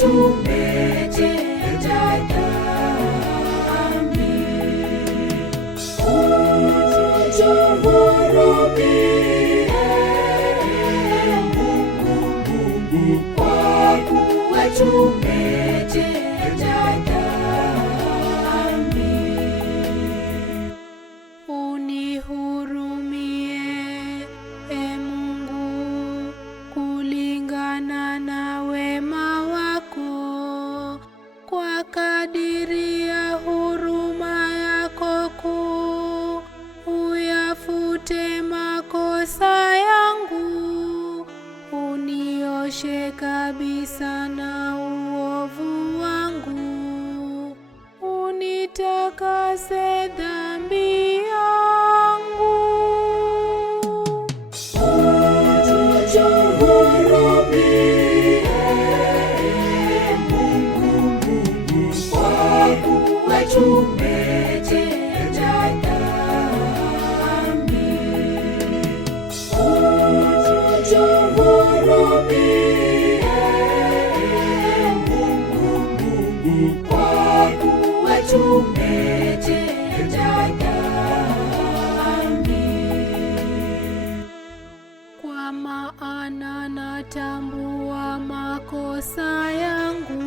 tumetenda dhambi. Utuhurumie Mungu, kwa kuwa tumetenda dhambi. Unihurumie Mungu, kulingana na wema wako, kwa kadiri ya huruma yako kuu, uyafute makosa yangu, unioshe kabisa na uovu wangu, unitakase dhambi yangu. Utuhurumie Mungu, kwa kuwa tumetenda dhambi. Utuhurumie Mungu, kwa kuwa tumetenda dhambi. Kwa maana natambua makosa yangu,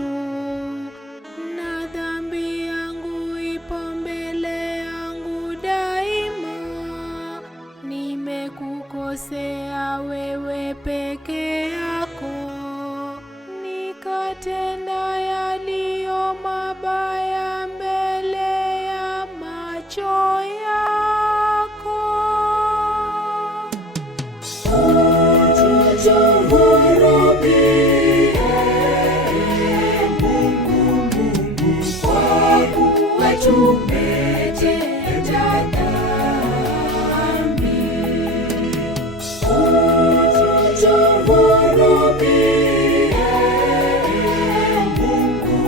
na dhambi yangu ipo mbele yangu daima. Nimekukosea wewe peke yako, nikatenda yaliyo mabaya mbele ya macho yako. Utuhurumie Mungu, kwa kuwa tumetenda dhambi. Utuhurumie Mungu,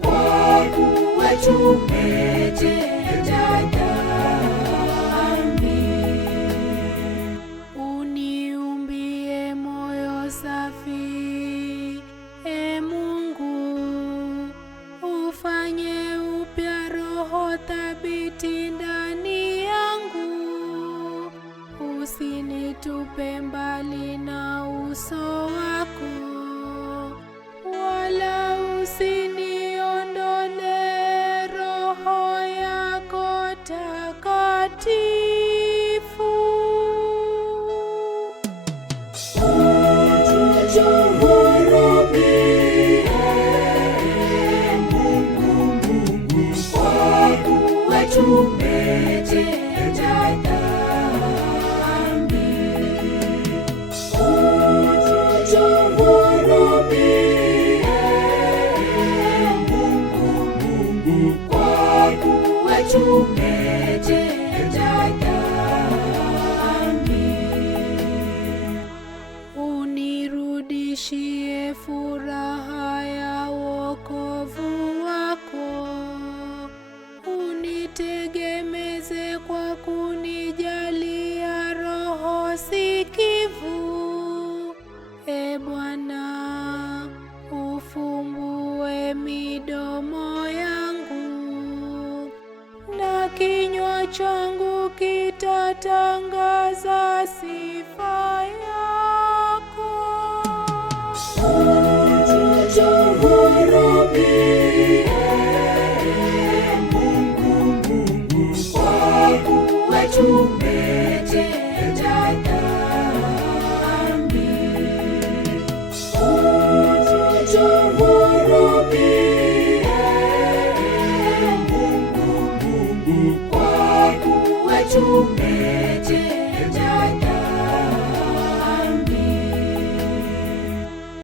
kwa kuwa tumetenda dhambi. Uniumbie moyo safi, Mungu, ufanye upya roho thabiti ndani yangu. Usinitupe mbali na uso wako, wala usiniondole Roho yako takatifu. Utuhurumie Mungu, kwa kuwa tumetenda dhambi. Utuhurumie Mungu, kwa kuwa tumetenda dhambi. Unirudishie furaha ya wokovu wako, unitegemeze kwa kunijalia roho sikivu. Bwana, ufumbue midomo yangu, na kinywa changu kitatangaza sifa yako. Utuhurumie Mungu, kwa kuwa tumetenda dhambi. Utuhurumie Mungu, kwa kuwa tumetenda